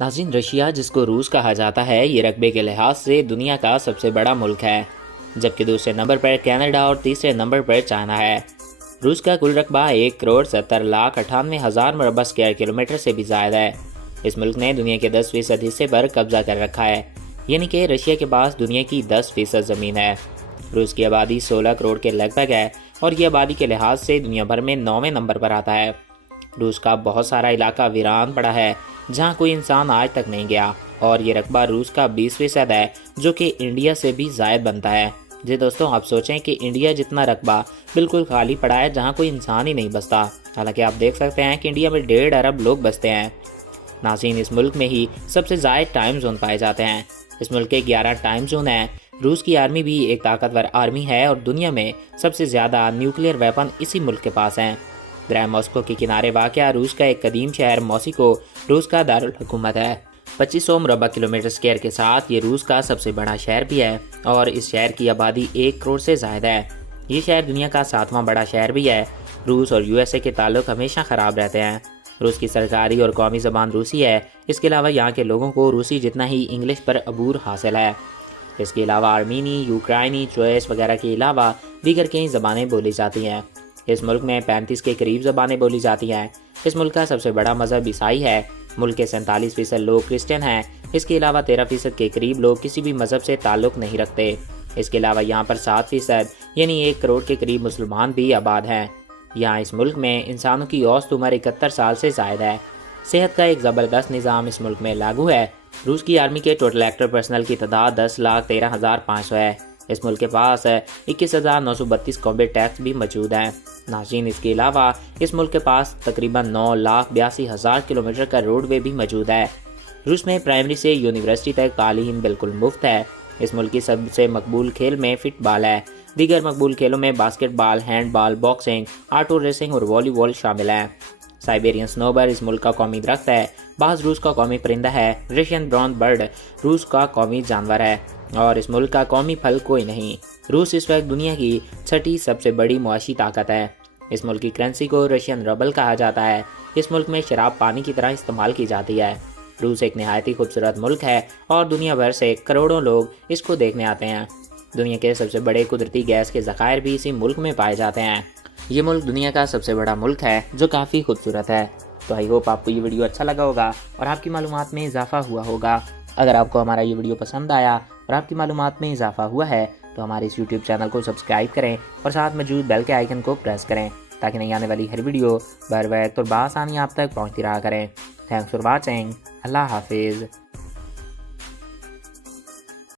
नाज़रीन, रशिया जिसको रूस कहा जाता है, ये रकबे के लिहाज से दुनिया का सबसे बड़ा मुल्क है, जबकि दूसरे नंबर पर कनाडा और तीसरे नंबर पर चाइना है। रूस का कुल रकबा 1,70,98,000 मुरबा स्क्वायर किलोमीटर से भी ज़्यादा है। इस मुल्क ने दुनिया के 10% हिस्से पर कब्जा कर रखा है, यानी कि रशिया के पास दुनिया की 10% ज़मीन है। रूस की आबादी 16 करोड़ के लगभग है और ये आबादी के लिहाज से दुनिया भर में 9वें नंबर पर आता है। रूस का बहुत सारा इलाका वीरान पड़ा है, जहाँ कोई इंसान आज तक नहीं गया, और ये रकबा रूस का 20% है, जो कि इंडिया से भी ज़ायद बनता है। जी दोस्तों, आप सोचें कि इंडिया जितना रकबा बिल्कुल खाली पड़ा है, जहाँ कोई इंसान ही नहीं बसता। हालांकि आप देख सकते हैं कि इंडिया में 1.5 अरब लोग बसते हैं। नाज़रीन, इस मुल्क में ही सबसे ज़्यादा टाइम जोन पाए जाते हैं। इस मुल्क के 11 टाइम जोन हैं। रूस की आर्मी भी एक ताकतवर आर्मी है और दुनिया में सबसे ज़्यादा न्यूक्लियर वेपन इसी मुल्क के पास हैं। ग्रैंड मॉस्को के किनारे वाक़या रूस का एक कदीम शहर मॉस्को रूस का दारुल हुकूमत है। 2500 मुरबा किलोमीटर स्क्वायर के साथ ये रूस का सबसे बड़ा शहर भी है और इस शहर की आबादी 1 करोड़ से ज़्यादा है। ये शहर दुनिया का 7वां बड़ा शहर भी है। रूस और यूएसए के ताल्लुक हमेशा ख़राब रहते हैं। रूस की सरकारी और कौमी ज़बान रूसी है। इसके अलावा यहाँ के लोगों को रूसी जितना ही इंग्लिश पर अबूर हासिल है। इसके अलावा आर्मीनी, यूक्राइनी, चोएस वगैरह के अलावा दीगर कई ज़बानें बोली जाती हैं। इस मुल्क में 35 के करीब ज़बानें बोली जाती हैं। इस मुल्क का सबसे बड़ा मज़हब ईसाई है। मुल्क के 47% लोग क्रिश्चियन हैं। इसके अलावा 13% के करीब लोग किसी भी मज़हब से ताल्लुक़ नहीं रखते। इसके अलावा यहाँ पर 7% यानी 1 करोड़ के करीब मुसलमान भी आबाद हैं। यहाँ इस मुल्क में इंसानों की औसत उम्र 71 साल से ज़्यादा है। सेहत का एक ज़बरदस्त निज़ाम इस मुल्क में लागू है। रूस की आर्मी के टोटल एक्टिव पर्सनल की तादाद 10,13,500 है। इस मुल्क के पास 21,932 कॉम्बैट टैंक्स भी मौजूद हैं। नाज़रीन, इसके अलावा इस मुल्क के पास तकरीबन 9,82,000 किलोमीटर का रोडवे भी मौजूद है। रूस में प्राइमरी से यूनिवर्सिटी तक तालीम बिल्कुल मुफ्त है। इस मुल्क की सबसे मकबूल खेल में फ़ुटबॉल है। दीगर मकबूल खेलों में basketball, handball, boxing, auto racing और वॉलीबॉल शामिल हैं। साइबेरियन स्नोबर इस मुल्क का कौमी दरख्त है। बाज़ रूस का कौमी परिंदा है। रशियन ब्राउन बर्ड रूस का कौमी जानवर है और इस मुल्क का कौमी फल कोई नहीं। रूस इस वक्त दुनिया की 6ठी सबसे बड़ी मुआशी ताकत है। इस मुल्क की करेंसी को रशियन रबल कहा जाता है। इस मुल्क में शराब पानी की तरह इस्तेमाल की जाती है। रूस एक नहायती खूबसूरत मुल्क है और दुनिया भर से करोड़ों लोग इसको देखने आते हैं। दुनिया के सबसे बड़े कुदरती गैस के ज़खायर भी इसी मुल्क में पाए जाते हैं। ये मुल्क दुनिया का सबसे बड़ा मुल्क है जो काफ़ी खूबसूरत है। तो आई होप आपको ये वीडियो अच्छा लगा होगा और आपकी मालूमात में इजाफा हुआ होगा। अगर आपको हमारा ये वीडियो पसंद आया और आपकी मालूमात में इजाफा हुआ है तो हमारे इस यूट्यूब चैनल को सब्सक्राइब करें और साथ मौजूद बेल के आइकन को प्रेस करें ताकि नहीं आने वाली हर वीडियो बर वक्त और बआसानी आप तक पहुँचती रहा करें। Thanks for watching. अल्लाह हाफिज़।